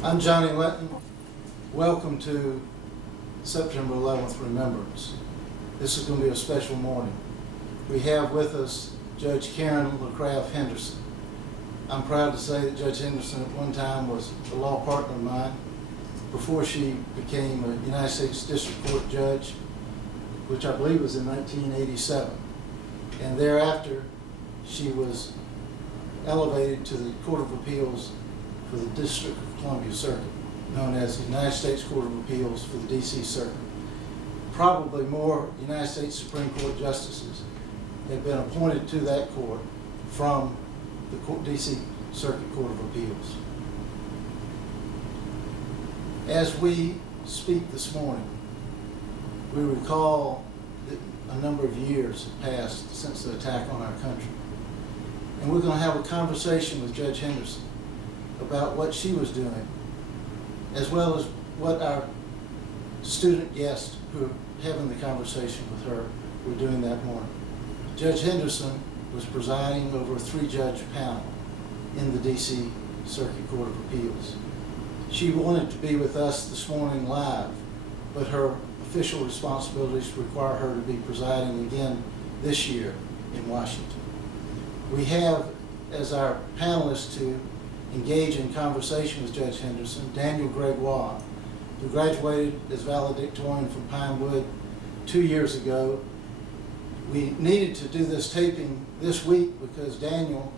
I'm Johnny Linton. Welcome to September 11th Remembrance. This is going to be a special morning. We have with us Judge Karen LaCraft Henderson. I'm proud to say that Judge Henderson at one time was a law partner of mine before she became a United States District Court judge, which I believe was in 1987. And thereafter, she was elevated to the Court of Appeals for the District of Columbia Circuit, known as the United States Court of Appeals for the D.C. Circuit. Probably more United States Supreme Court justices have been appointed to that court from the D.C. Circuit Court of Appeals. As we speak this morning, we recall that a number of years have passed since the attack on our country. And we're going to have a conversation with Judge Henderson about what she was doing, as well as what our student guests who are having the conversation with her were doing that morning. Judge Henderson was presiding over a 3-judge panel in the D.C. Circuit Court of Appeals. She wanted to be with us this morning live, but her official responsibilities require her to be presiding again this year in Washington. We have as our panelists to engage in conversation with Judge Henderson, Daniel Gregoire, who graduated as valedictorian from Pinewood 2 years ago. We needed to do this taping this week because Daniel,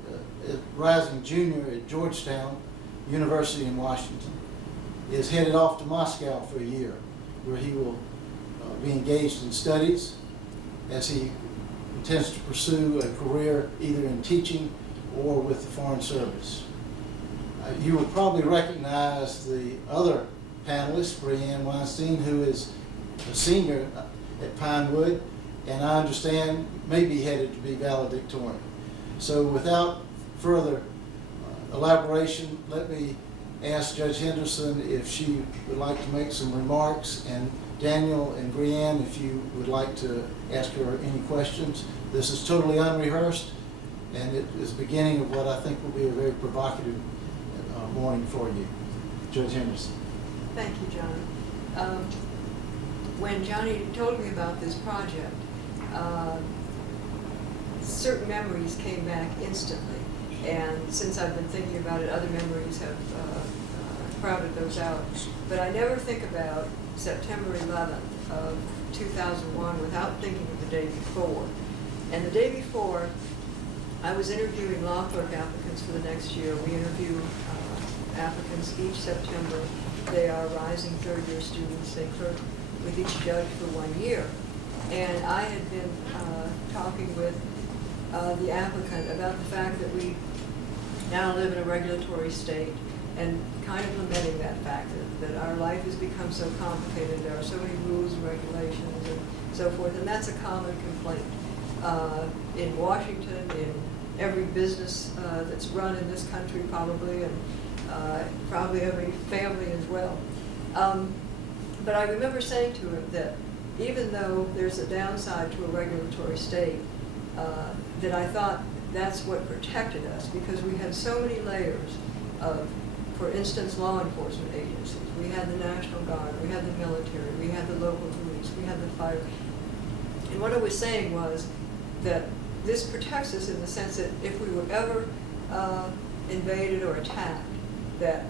a rising junior at Georgetown University in Washington, is headed off to Moscow for a year, where he will be engaged in studies as he intends to pursue a career either in teaching or with the Foreign Service. You will probably recognize the other panelist, Brianne Weinstein, who is a senior at Pinewood, and I understand may be headed to be valedictorian. So without further elaboration, let me ask Judge Henderson if she would like to make some remarks, and Daniel and Brianne, if you would like to ask her any questions. This is totally unrehearsed, and it is the beginning of what I think will be a very provocative morning for you. Judge Henderson. Thank you, John. When Johnny told me about this project, certain memories came back instantly, and since I've been thinking about it, other memories have crowded those out. But I never think about September 11th of 2001 without thinking of the day before. And the day before, I was interviewing law clerk applicants for the next year. We interview applicants each September. They are rising third-year students. They clerk with each judge for 1 year. And I had been talking with the applicant about the fact that we now live in a regulatory state, and kind of lamenting that fact that our life has become so complicated. There are so many rules and regulations and so forth, and that's a common complaint in Washington, in every business that's run in this country probably, and probably every family as well. But I remember saying to him that even though there's a downside to a regulatory state, that I thought that's what protected us, because we had so many layers of, for instance, law enforcement agencies. We had the National Guard, we had the military, we had the local police, we had the fire. And what I was saying was that this protects us in the sense that if we were ever invaded or attacked, that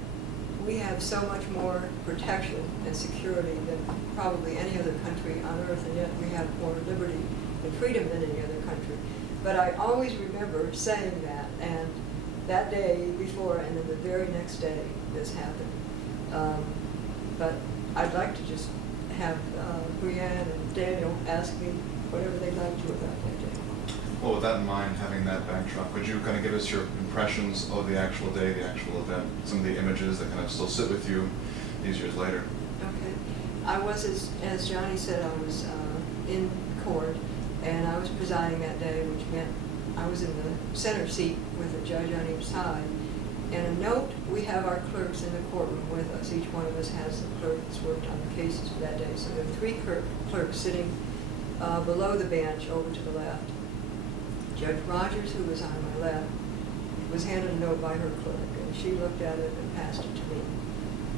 we have so much more protection and security than probably any other country on earth, and yet we have more liberty and freedom than any other country. But I always remember saying that, and that day before and then the very next day this happened. But I'd like to just have Brianne and Daniel ask me whatever they'd like to about that day. Well, with that in mind, having that backdrop, could you kind of give us your impressions of the actual day, the actual event, some of the images that kind of still sit with you these years later? Okay. I was, as Johnny said, I was in court, and I was presiding that day, which meant I was in the center seat with a judge on each side. And a note, we have our clerks in the courtroom with us. Each one of us has a clerk that's worked on the cases for that day. So there are 3 clerks sitting below the bench over to the left. Judge Rogers, who was on my left, was handed a note by her clerk, and she looked at it and passed it to me.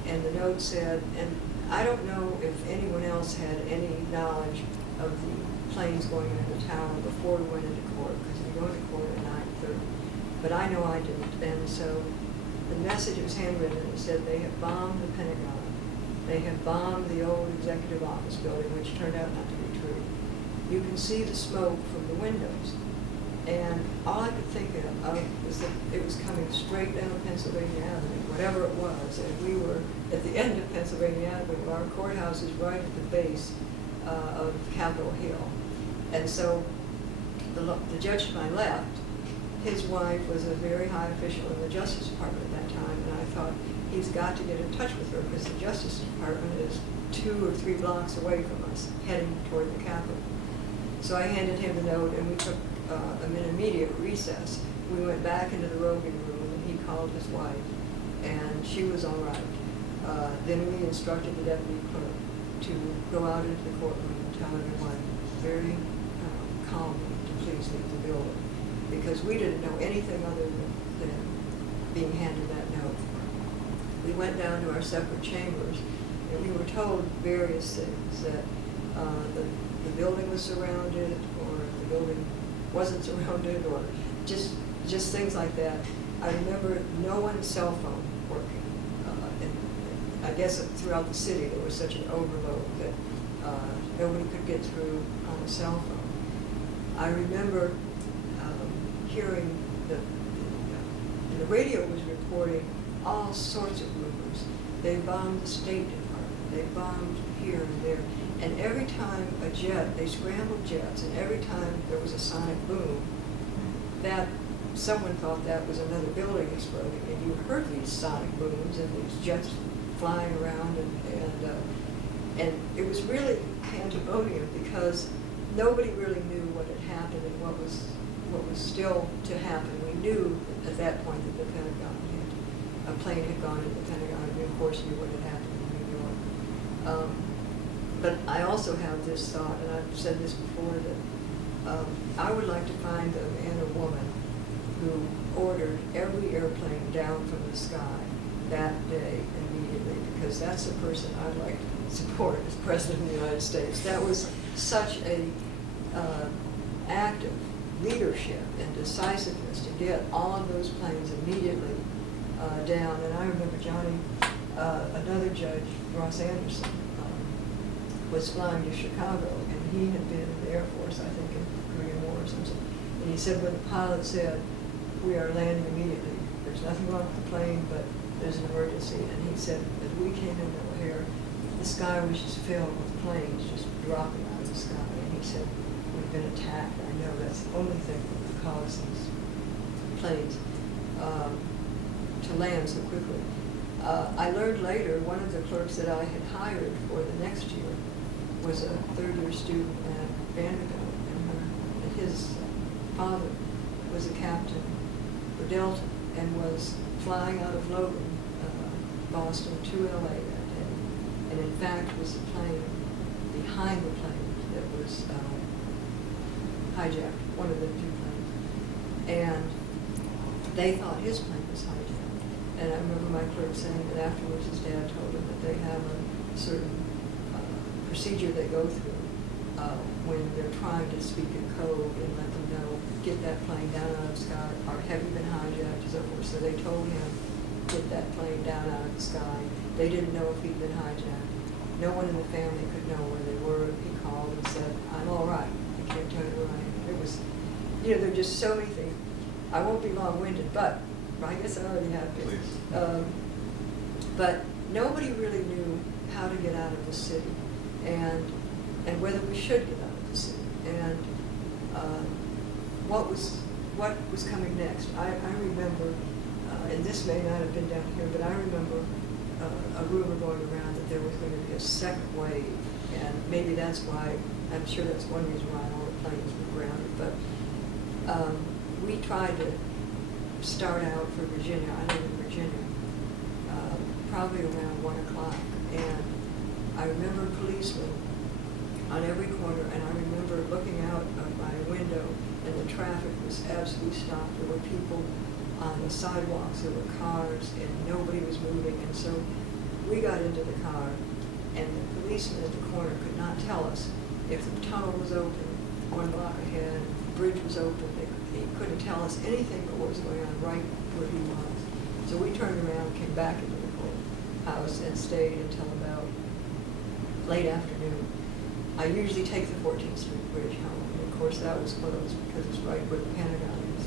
And the note said, and I don't know if anyone else had any knowledge of the planes going into the tower before we went into court, because we go into court at 9:30. But I know I didn't. And so the message was handwritten, and it said they have bombed the Pentagon. They have bombed the old executive office building, which turned out not to be true. You can see the smoke from the windows. And all I could think of was that it was coming straight down Pennsylvania Avenue, whatever it was. And we were at the end of Pennsylvania Avenue. Our courthouse is right at the base of Capitol Hill. And so the judge to my left, his wife was a very high official in the Justice Department at that time. And I thought, he's got to get in touch with her, because the Justice Department is 2 or 3 blocks away from us, heading toward the Capitol. So I handed him the note, and we took an immediate recess. We went back into the Rogan room, and he called his wife, and she was all right. Then we instructed the deputy clerk to go out into the courtroom and tell everyone very calmly to please leave the building, because we didn't know anything other than being handed that note. We went down to our separate chambers, and we were told various things, that the building was surrounded, or the building wasn't surrounded, or just things like that. I remember no one's cell phone working. And I guess throughout the city there was such an overload that nobody could get through on a cell phone. I remember hearing the radio was reporting all sorts of rumors. They bombed the State Department. They bombed here and there. And every time a jet, they scrambled jets, and every time there was a sonic boom, that someone thought that was another building exploding. And you heard these sonic booms and these jets flying around, and it was really pandemonium, because nobody really knew what had happened and what was still to happen. We knew at that point that the Pentagon a plane had gone into the Pentagon, and we of course knew what had happened in New York. But I also have this thought, and I've said this before, that I would like to find a man or woman who ordered every airplane down from the sky that day immediately, because that's the person I'd like to support as President of the United States. That was such a act of leadership and decisiveness to get all of those planes immediately down. And I remember Johnny, another judge, Ross Anderson, was flying to Chicago, and he had been in the Air Force, I think, in the Korean War or something. And he said when the pilot said, "We are landing immediately, there's nothing wrong with the plane, but there's an emergency," and he said, as we came into O'Hare, the sky was just filled with planes just dropping out of the sky. And he said, "We've been attacked. I know that's the only thing that would cause these planes to land so quickly." I learned later, one of the clerks that I had hired for the next year was a third-year student at Vanderbilt, and his father was a captain for Delta and was flying out of Logan, Boston, to LA that day, and in fact was the plane behind the plane that was hijacked, one of the 2 planes, and they thought his plane was hijacked. And I remember my clerk saying that afterwards his dad told him that they have a certain procedure they go through when they're trying to speak in code and let them know, get that plane down out of the sky, or have you been hijacked, and so forth. So they told him, get that plane down out of the sky. They didn't know if he'd been hijacked. No one in the family could know where they were. He called and said, "I'm all right. I can't tell you where I am." It was, there are just so many things. I won't be long-winded, but I guess I already have been. But nobody really knew how to get out of the city, and whether we should get out of the city, and what was coming next. I remember, and this may not have been down here, but I remember a rumor going around that there was going to be a second wave, and maybe that's why, I'm sure that's one reason why all the planes were grounded. But we tried to start out for Virginia. I live in Virginia, probably around 1 o'clock, and I remember policemen on every corner, and I remember looking out of my window, and the traffic was absolutely stopped. There were people on the sidewalks, there were cars, and nobody was moving. And so We got into the car, and the policeman at the corner could not tell us if the tunnel was open 1 block ahead, the bridge was open. He couldn't tell us anything but what was going on right where he was. So we turned around, came back into the courthouse, and stayed until about late afternoon. I usually take the 14th Street Bridge home, and of course that was closed because it's right where the Pentagon is.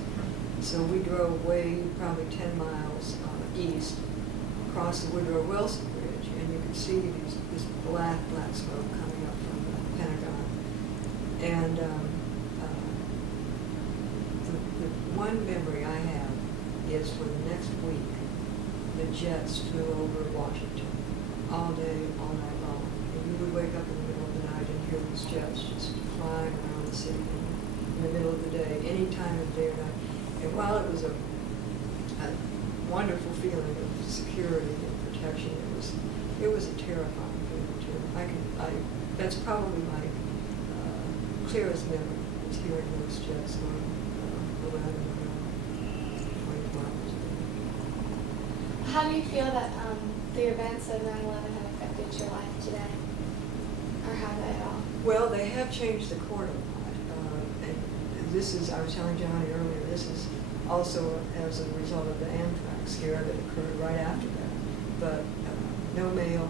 So we drove way, probably 10 miles east, across the Woodrow Wilson Bridge, and you could see this black smoke coming up from the Pentagon. And the one memory I have is for the next week, the jets flew over Washington all day, all night long. And you would wake up in the middle of the night and hear these jets just flying around the city in the middle of the day, any time of day or night. And while it was a wonderful feeling of security and protection, it was a terrifying feeling too. That's probably my clearest memory, is hearing those jets going around and around 24 hours a day. How do you feel that the events of 9/11 have affected your life today? Or have they at all? Well, they have changed the court a lot. And this is, I was telling Johnny earlier, this is also as a result of the anthrax scare that occurred right after that. But no mail,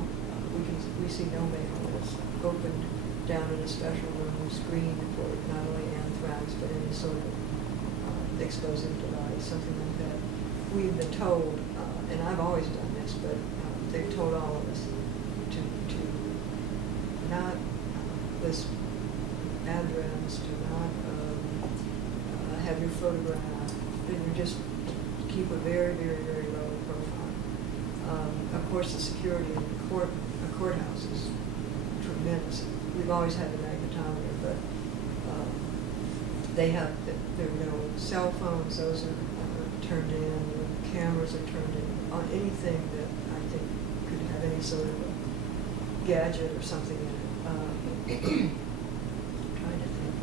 we see no mail. It's opened down in a special room, screened for not only anthrax, but any sort of explosive device, something like that. We've been told, and I've always done this, but they've told all of us to not list address, to not have your photograph, and you just keep a very, very, very low profile. Of course, the security in the courthouse is tremendous. We've always had the magnetometer, but there are no cell phones. Those are turned in. The cameras are turned in on anything that I think could have any sort of a gadget or something in it. Trying to think.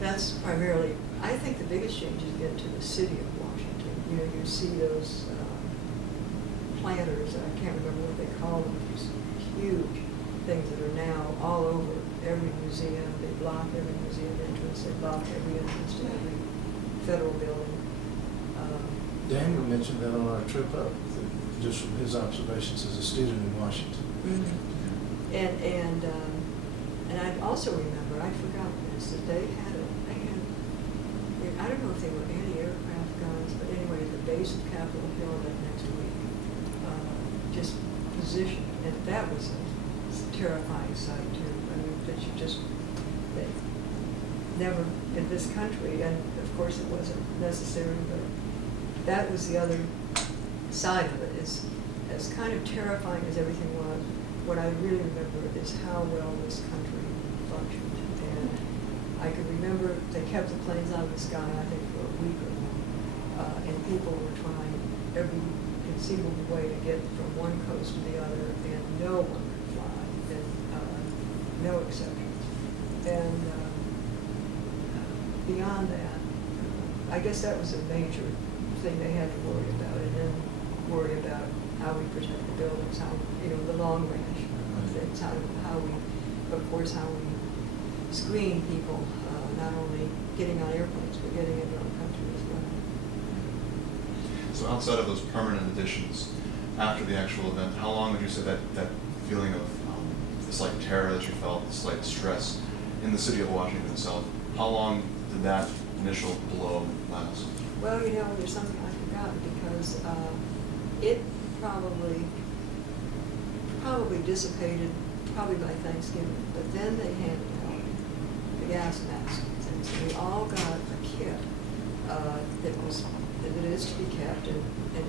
That's primarily, I think the biggest change is get to the city of Washington. You know, you see those planters, I can't remember what they call them, these huge things that are now all over every museum. They block every museum entrance. They block every entrance to every federal building. Daniel mentioned that on our trip up, just from his observations as a student in Washington. Mm-hmm. And I also remember, I'd forgotten this, that they had I don't know if they were anti-aircraft guns, but anyway, at the base of Capitol Hill that next week, just positioned, and that was a terrifying sight too. I mean, that they never in this country, and of course it wasn't necessary, but that was the other side of it. Is as kind of terrifying as everything was, what I really remember is how well this country functioned. And I can remember they kept the planes out of the sky, I think, for a week or more, and people were trying every conceivable way to get from one coast to the other, and no one could fly, and no exceptions. And beyond that, I guess that was a major thing they had to worry about, and then worry about how we protect the buildings, how, you know, the long range things, how we, of course, how we screen people, not only getting on airplanes, but getting into our country as well. So outside of those permanent additions, after the actual event, how long would you say that feeling of the slight terror that you felt, the slight stress in the city of Washington itself, how long did that initial blow last? Well, you know, there's something I forgot, because it probably dissipated probably by Thanksgiving, but then they handed out the gas masks and things, and we all got a kit that is to be kept, and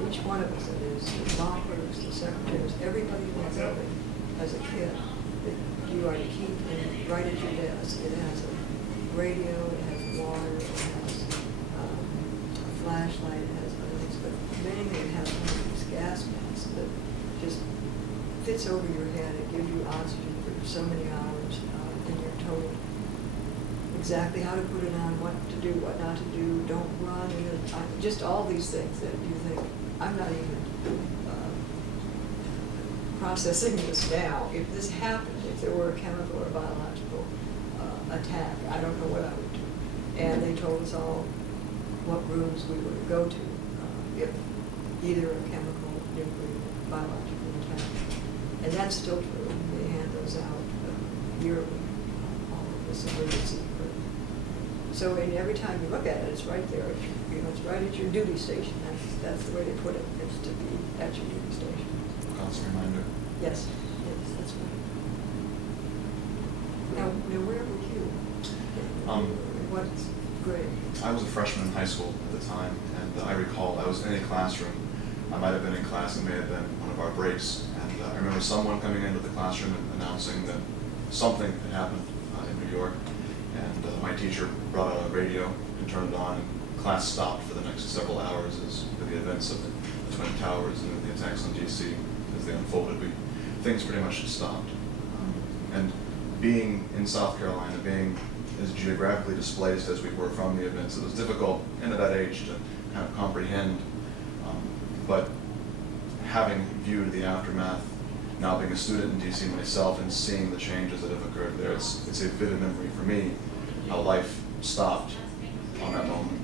each one of us, that is, the lockers, the secretaries, everybody in the building has a kit that you are to keep right at your desk. It has a radio, it has water, it has a flashlight, it has other things, but mainly it has one of these gas masks that just fits over your head. It gives you oxygen for so many hours, and you're told exactly how to put it on, what to do, what not to do, don't run, just all these things that you think, I'm not even processing this now. If this happened, if there were a chemical or biological attack, I don't know what I would do. And they told us all what rooms we were to go to if either a chemical, nuclear, biological attack. And that's still true. They hand those out yearly, all of this emergency equipment. So and every time you look at it, it's right there. It's right at your duty station. That's the way they put it. It's to be at your duty station. Constant reminder. Yes, that's right. Now where were you? What grade? I was a freshman in high school at the time, and I recall I was in a classroom. I might have been in class, it may have been one of our breaks, and I remember someone coming into the classroom and announcing that something had happened in New York, and my teacher brought out a radio and turned it on, and class stopped for the next several hours as with the events of the Twin Towers and the attacks on D.C. as they unfolded. Things pretty much just stopped. And being in South Carolina, being as geographically displaced as we were from the events, it was difficult at that age to kind of comprehend. But having viewed the aftermath, now being a student in D.C. myself and seeing the changes that have occurred there, it's a vivid memory for me how life stopped on that moment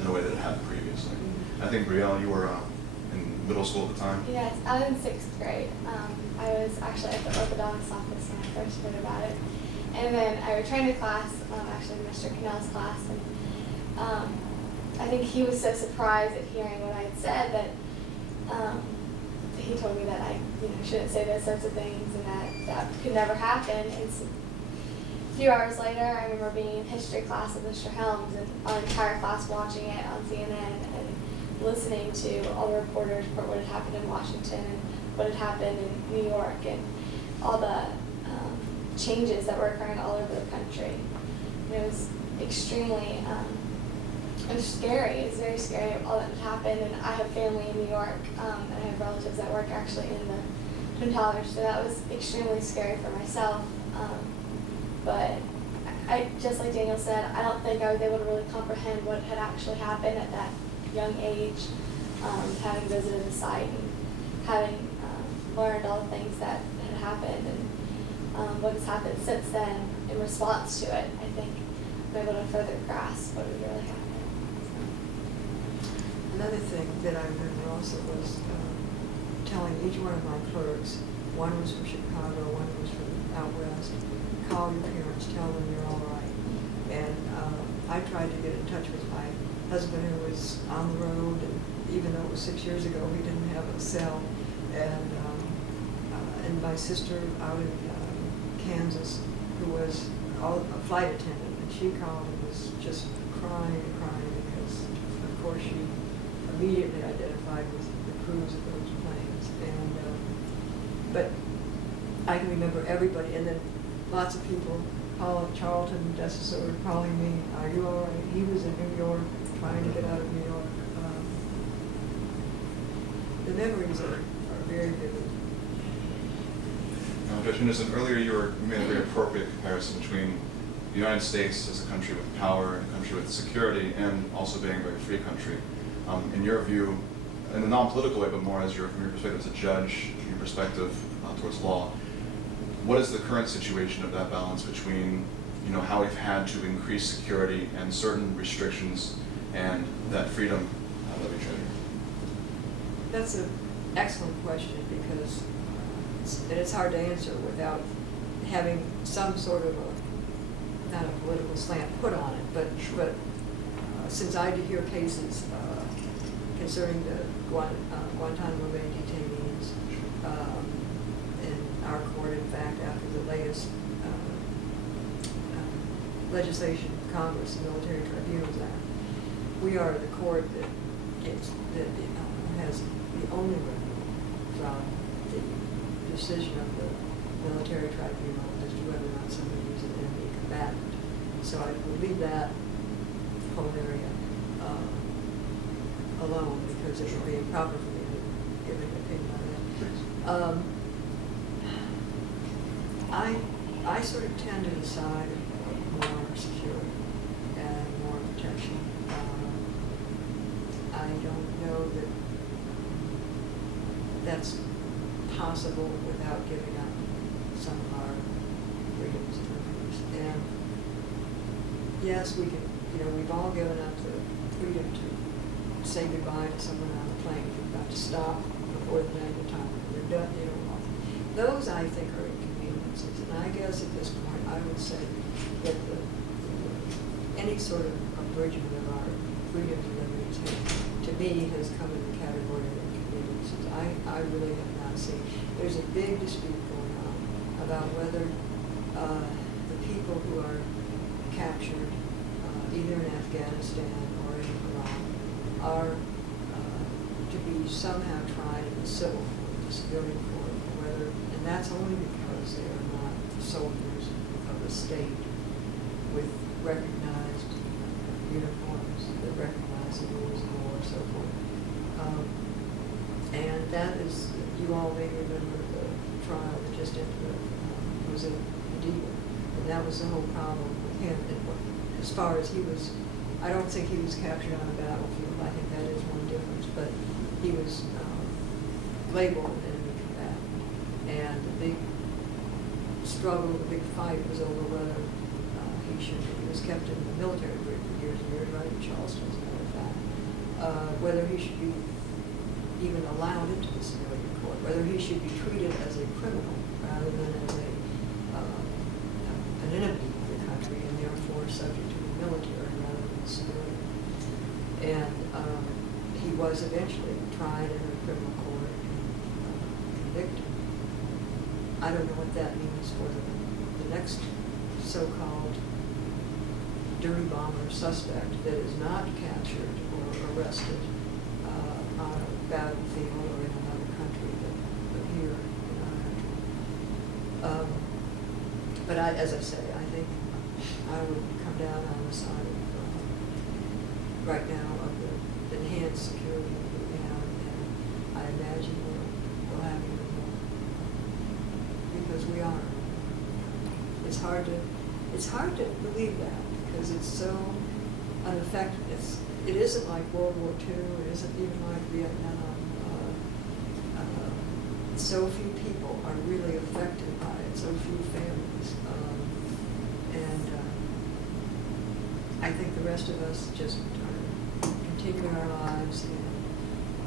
in a way that it hadn't previously. I think, Brielle, you were in middle school at the time? Yes, I was in 6th grade. I was actually at the orthodontist office when I first heard about it. And then I returned to class, actually Mr. Cannell's class, and I think he was so surprised at hearing what I had said that he told me that I shouldn't say those sorts of things and that could never happen. And so, a few hours later, I remember being in history class with Mr. Helms and our entire class watching it on CNN and listening to all the reporters report what had happened in Washington and what had happened in New York and all the changes that were occurring all over the country. And it was extremely, it was scary. It was very scary all that had happened. And I have family in New York, and I have relatives that work actually in the Twin Towers, so that was extremely scary for myself. But I, just like Daniel said, I don't think I was able to really comprehend what had actually happened at that young age, having visited the site and having learned all the things that had happened and what has happened since then in response to it. I think I'm able to further grasp what had really happened. Another thing that I remember also was telling each one of my clerks, one was from Chicago, one was from out west, call your parents, tell them you're all right. And I tried to get in touch with my husband who was on the road, and even though it was 6 years ago, he didn't have a cell. And my sister out in Kansas, who was a flight attendant, and she called and was just crying because, of course, she immediately identified with the crews of those planes. And but I can remember everybody, and then lots of people calling Charlton, Dessessor, calling me, "Are you all right?" He was in New York, trying to get out of New York. The memories are very vivid. Now, Judge Henderson, earlier you made a very appropriate comparison between the United States as a country with power and a country with security, and also being a very free country. In your view, in a non-political way, but more as from your perspective as a judge, your perspective towards law, what is the current situation of that balance between, how we've had to increase security and certain restrictions and that freedom that we treasure? That's an excellent question because it's hard to answer without having some sort of not a political slant put on it, but since I did hear cases concerning the Guantanamo Bay detainees in our court, in fact, after the latest legislation of Congress, the Military Tribunals Act, we are the court that has the only revenue from the decision of the military tribunal as to whether or not somebody is an enemy combatant. So I would leave that whole area alone because it would be improper for me to give an opinion on that. I sort of tend to the side of more security and more protection. I don't know that that's possible without giving up some of our freedoms and liberties. And yes, we can, we've all given up the freedom to say goodbye to someone on a plane if you're about to stop before the end of time. You're done, Those, I think, are inconveniences. And I guess at this point, I would say that any sort of abridgment of our freedoms and liberties, to me, has come in the category of inconveniences. I really have not seen. There's a big dispute going on about whether the people who are captured, either in Afghanistan or in Iran, are to be somehow tried in the civil court, the civilian court, and that's only because they are not soldiers of a state with recognized uniforms that recognize the rules of war and so forth. And that is, you all may remember the trial that just ended was in Medina, and that was the whole problem with him. And as far as he was, I don't think he was captured on a battlefield. I think that is one difference, but he was labeled an enemy combatant. And the big struggle, the big fight was over whether he was kept in the military for years and years, right in Charleston, as a matter of fact, whether he should be even allowed into the civilian court, whether he should be treated as a criminal rather than as an enemy of the country and therefore subject to the military rather than the civilian. And he was eventually tried in a criminal court and convicted. I don't know what that means for the next so-called dirty bomber suspect that is not captured or arrested on a battlefield or in another country, but here in our country. But as I say, I think I would come down on the side of right now of the enhanced security that we have, and I imagine we'll have even more because we are. It's hard to believe that because it's so unaffected. It isn't like World War II. It isn't even like Vietnam. So few people are really affected by it. So few families, and I think the rest of us just are continuing our lives, and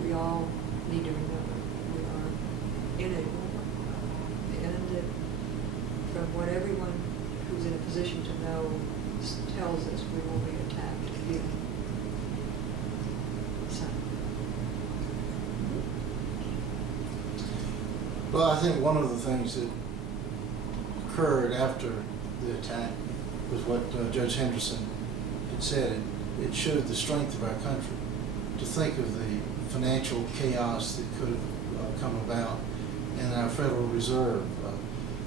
we all need to remember we are in a war, and that from what everyone who's in a position to know tells us, we will be attacked again. So. Well, I think one of the things that occurred after the attack was what Judge Henderson had said. It showed the strength of our country. To think of the financial chaos that could have come about, and our Federal Reserve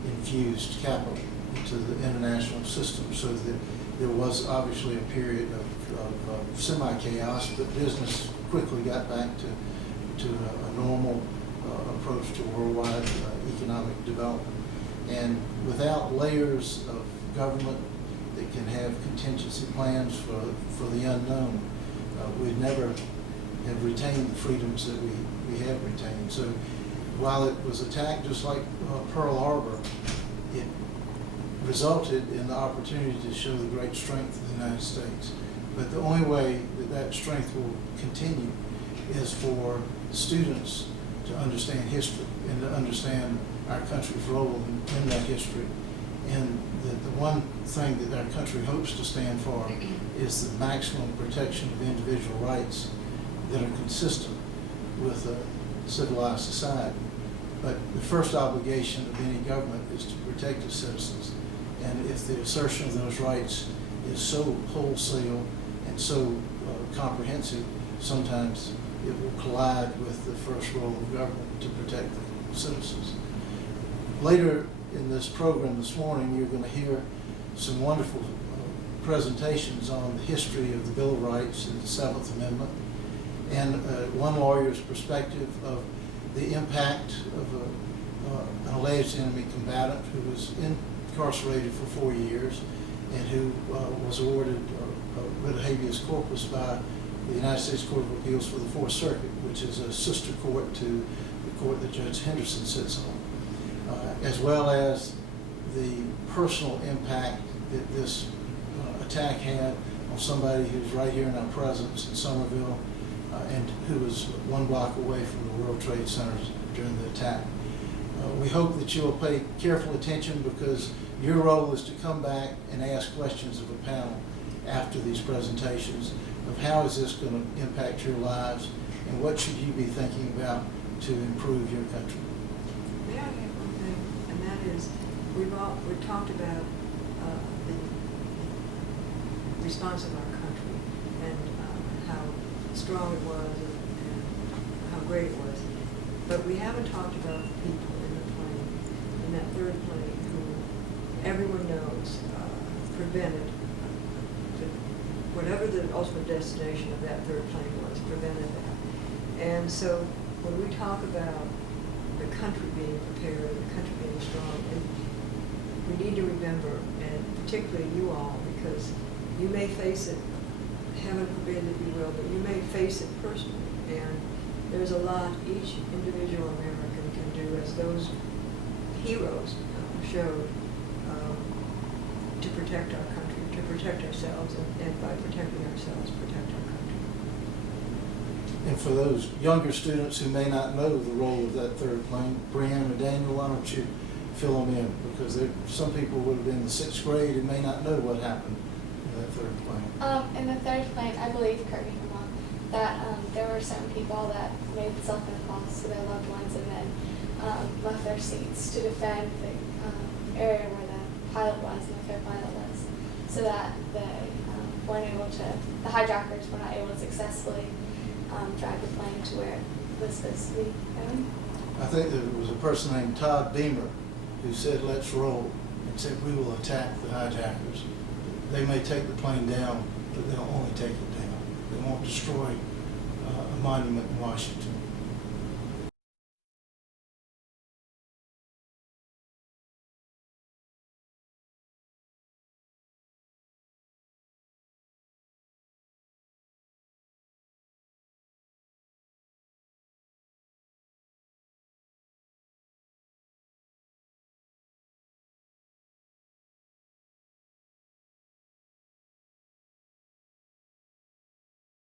infused capital into the international system, so that there was obviously a period of semi-chaos, but business quickly got back to a normal approach to worldwide economic development. And without layers of government that can have contingency plans for the unknown, we'd never have retained the freedoms that we have retained. So while it was attacked just like Pearl Harbor, it resulted in the opportunity to show the great strength of the United States. But the only way that strength will continue is for students to understand history and to understand our country's role in that history. And the one thing that our country hopes to stand for is the maximum protection of individual rights that are consistent with a civilized society. But the first obligation of any government is to protect its citizens. And if the assertion of those rights is so wholesale and so comprehensive, sometimes it will collide with the first role of government to protect the citizens. Later in this program this morning, you're going to hear some wonderful presentations on the history of the Bill of Rights and the Seventh Amendment, and one lawyer's perspective of the impact of an alleged enemy combatant who was incarcerated for 4 years and who was awarded writ of habeas corpus by the United States Court of Appeals for the Fourth Circuit, which is a sister court to the court that Judge Henderson sits on, as well as the personal impact that this attack had on somebody who's right here in our presence in Somerville, and who was 1 block away from the World Trade Centers during the attack. We hope that you will pay careful attention, because your role is to come back and ask questions of a panel after these presentations of how is this going to impact your lives and what should you be thinking about to improve your country. May I add one thing, and that is, we've talked about the response of our country and how strong it was and how great it was, but we haven't talked about the people in the plane, in that third plane, who everyone knows prevented whatever the ultimate destination of that third plane was, prevented that. And so when we talk about the country being prepared, the country being strong, and we need to remember, and particularly you all, because you may face it, heaven forbid that you will, but you may face it personally. And there's a lot each individual American can do, as those heroes showed, to protect our country, to protect ourselves, and by protecting ourselves, protect our country. And for those younger students who may not know the role of that third plane, Brianna and Daniel, why don't you fill them in? Because some people would have been in the 6th grade and may not know what happened in that third plane. In the third plane, I believe, correct me if I'm wrong, that there were certain people that made self-defense calls to their loved ones and then left their seats to defend the area where the pilot was and the co-pilot was, so that they weren't able to, the hijackers were not able to successfully drive the plane to where it was supposed to be going. I think there was a person named Todd Beamer who said, "Let's roll," and said, "We will attack the hijackers. They may take the plane down, but they'll only take it down. They won't destroy a monument in Washington."